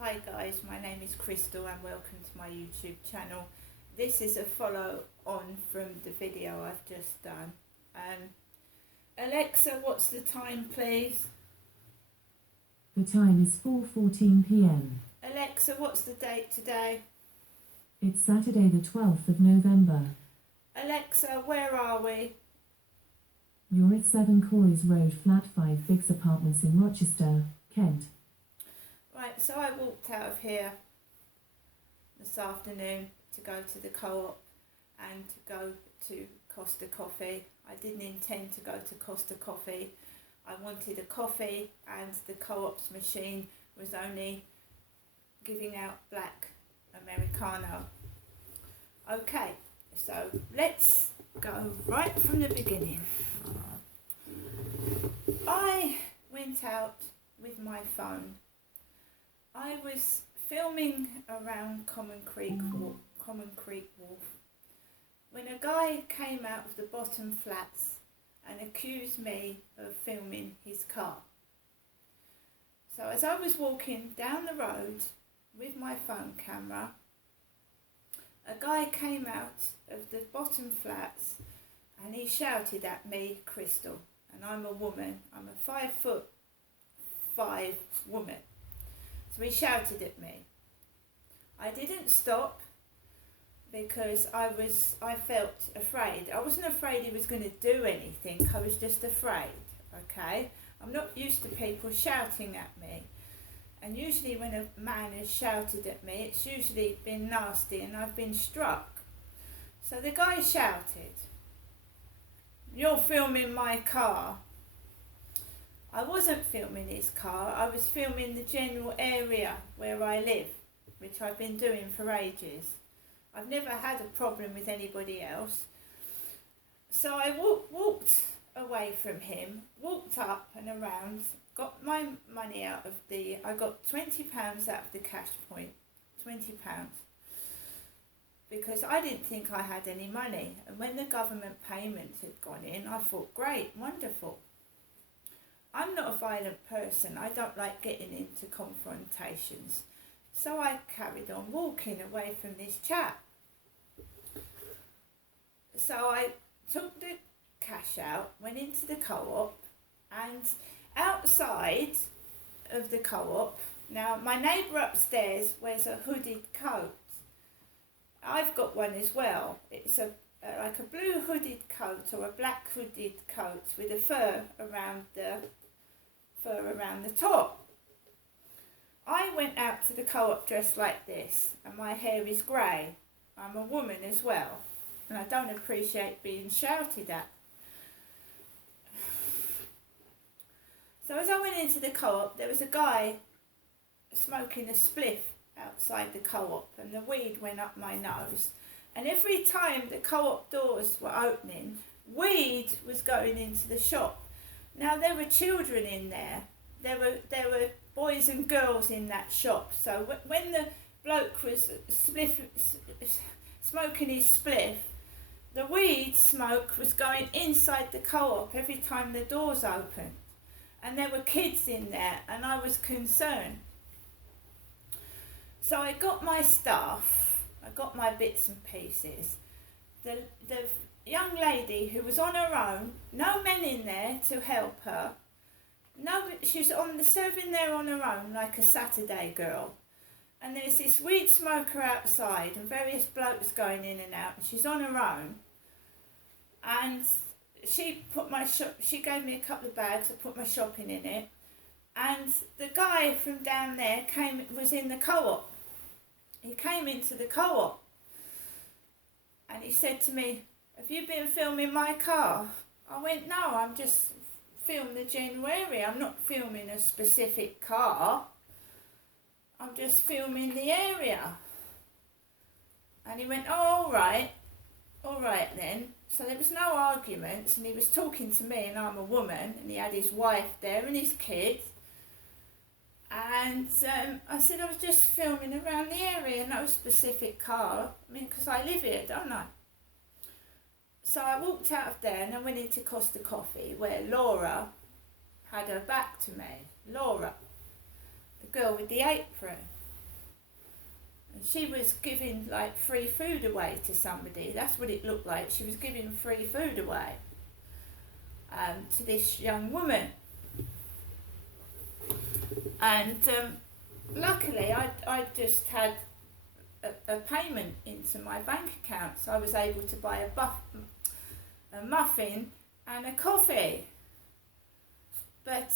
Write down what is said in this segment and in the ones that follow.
Hi guys, my name is Crystal and welcome to my YouTube channel. This is a follow on from the video I've just done. Alexa, what's the time please? The time is 4:14 p.m. Alexa, what's the date today? It's Saturday the 12th of November. Alexa, where are we? You're at 7 Coys Road, Flat 5 Biggs Apartments in Rochester, Kent. Right, so I walked out of here this afternoon to go to the Co-op and to go to Costa Coffee. I didn't intend to go to Costa Coffee. I wanted a coffee and the Co-op's machine was only giving out black Americano. Okay, so let's go right from the beginning. I went out with my phone. I was filming around Common Creek Wharf when a guy came out of the bottom flats and accused me of filming his car. So as I was walking down the road with my phone camera, a guy came out of the bottom flats and he shouted at me, Crystal, and I'm a woman, I'm a 5'5" woman. So he shouted at me. I didn't stop because I felt afraid. I wasn't afraid he was going to do anything, I was just afraid, okay? I'm not used to people shouting at me. And usually when a man has shouted at me, it's usually been nasty and I've been struck. So the guy shouted, "You're filming my car." I wasn't filming his car, I was filming the general area where I live, which I've been doing for ages. I've never had a problem with anybody else. So I walked away from him, walked up and around, got my money out of I got £20 out of the cash point, £20. Because I didn't think I had any money. And when the government payments had gone in, I thought, great, wonderful. I'm not a violent person. I don't like getting into confrontations. So I carried on walking away from this chap. So I took the cash out, went into the Co-op, and outside of the Co-op, now my neighbour upstairs wears a hooded coat. I've got one as well. It's like a blue hooded coat or a black hooded coat with a fur around the top. I went out to the Co-op dressed like this and my hair is grey. I'm a woman as well and I don't appreciate being shouted at. So as I went into the Co-op, there was a guy smoking a spliff outside the Co-op and the weed went up my nose. And every time the Co-op doors were opening, weed was going into the shop. Now there were children in there. There were boys and girls in that shop. So when the bloke was smoking his spliff, the weed smoke was going inside the Co-op every time the doors opened. And there were kids in there and I was concerned. So I got my stuff, I got my bits and pieces. The young lady who was on her own, no men in there to help her. No, she's serving there on her own like a Saturday girl. And there's this weed smoker outside and various blokes going in and out and she's on her own. And she gave me a couple of bags, I put my shopping in it. And the guy from down there was in the Co-op. He came into the Co-op and he said to me, "Have you been filming my car?" I went, "No, I'm just filming the general area. I'm not filming a specific car. I'm just filming the area." And he went, "Oh, all right then." So there was no arguments and he was talking to me and I'm a woman and he had his wife there and his kid. And I said I was just filming around the area, no specific car. I mean, because I live here, don't I? So I walked out of there and I went into Costa Coffee where Laura had her back to me. Laura, the girl with the apron. And she was giving like free food away to somebody. That's what it looked like. She was giving free food away to this young woman. And luckily I just had a payment into my bank account, so I was able to buy a muffin and a coffee. But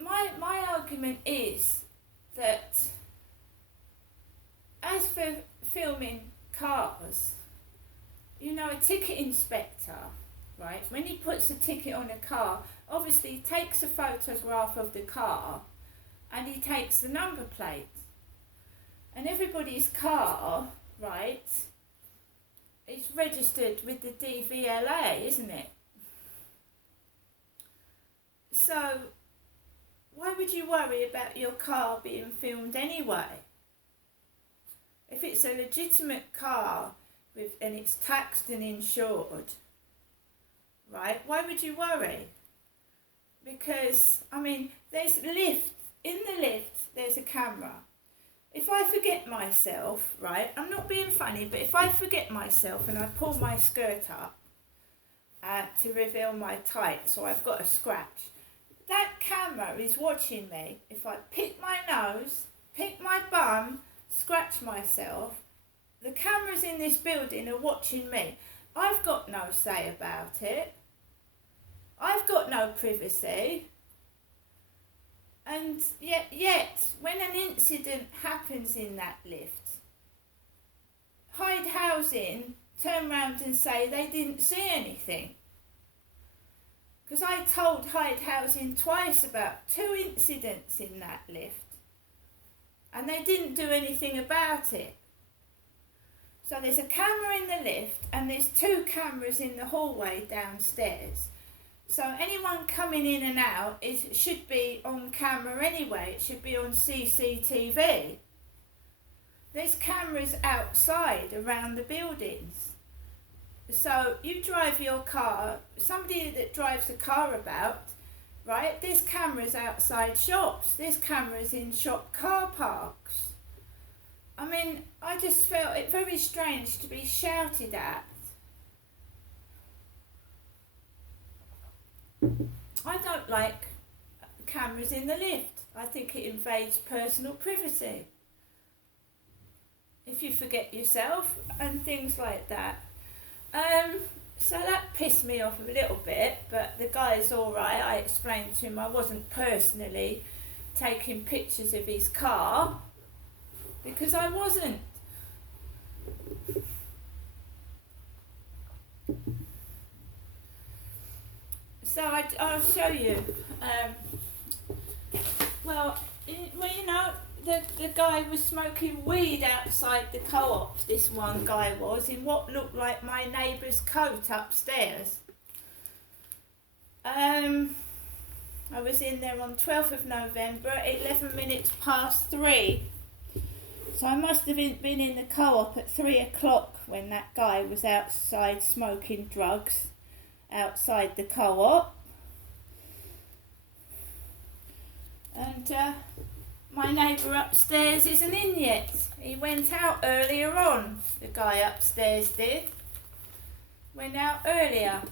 my argument is that as for filming cars, you know, a ticket inspector, right, when he puts a ticket on a car, obviously he takes a photograph of the car and he takes the number plate. And everybody's car, right, is registered with the DVLA, isn't it? So why would you worry about your car being filmed anyway? If it's a legitimate car and it's taxed and insured, right, why would you worry? Because, I mean, there's lift, in the lift there's a camera. If I forget myself, right, I'm not being funny, but if I forget myself and I pull my skirt up to reveal my tights, or I've got a scratch, that camera is watching me. If I pick my nose, pick my bum, scratch myself, the cameras in this building are watching me. I've got no say about it. I've got no privacy. And yet, when an incident happens in that lift, Hyde Housing turn round and say they didn't see anything. Because I told Hyde Housing twice about 2 incidents in that lift, and they didn't do anything about it. So there's a camera in the lift and there's 2 cameras in the hallway downstairs. So anyone coming in and out should be on camera anyway. It should be on CCTV. There's cameras outside around the buildings. So you drive your car, somebody that drives a car about, right, there's cameras outside shops. There's cameras in shop car parks. I mean, I just felt it very strange to be shouted at. I don't like cameras in the lift. I think it invades personal privacy. If you forget yourself and things like that. So that pissed me off a little bit, but the guy's alright. I explained to him I wasn't personally taking pictures of his car, because I wasn't. So I'll show you. Well, you know, the guy was smoking weed outside the co-op, this one guy was, in what looked like my neighbour's coat upstairs. I was in there on 12th of November, 11 minutes past 3. So I must have been in the co-op at 3 o'clock when that guy was outside smoking drugs outside the co-op. And my neighbour upstairs isn't in yet. He went out earlier on, the guy upstairs did. Went out earlier.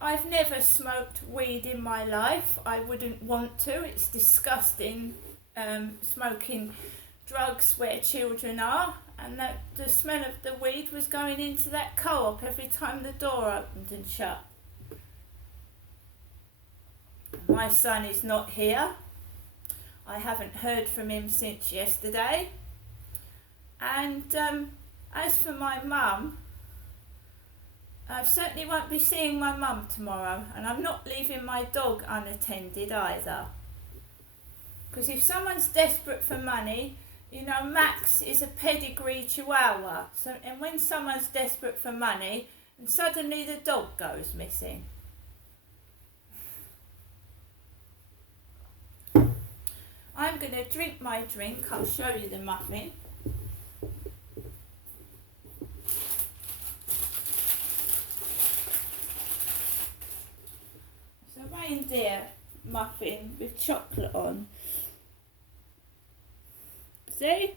I've never smoked weed in my life. I wouldn't want to. It's disgusting, smoking drugs where children are. And that the smell of the weed was going into that co-op every time the door opened and shut. My son is not here. I haven't heard from him since yesterday. And as for my mum, I certainly won't be seeing my mum tomorrow, and I'm not leaving my dog unattended either. Because if someone's desperate for money, you know, Max is a pedigree chihuahua. So, and when someone's desperate for money, and suddenly the dog goes missing. I'm going to drink my drink. I'll show you the muffin. It's a reindeer muffin with chocolate on. See?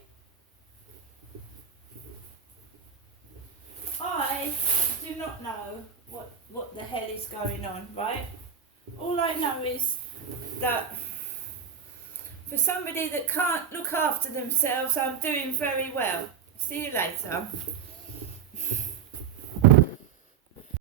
not know what the hell is going on, right? All I know is that for somebody that can't look after themselves, I'm doing very well. See you later.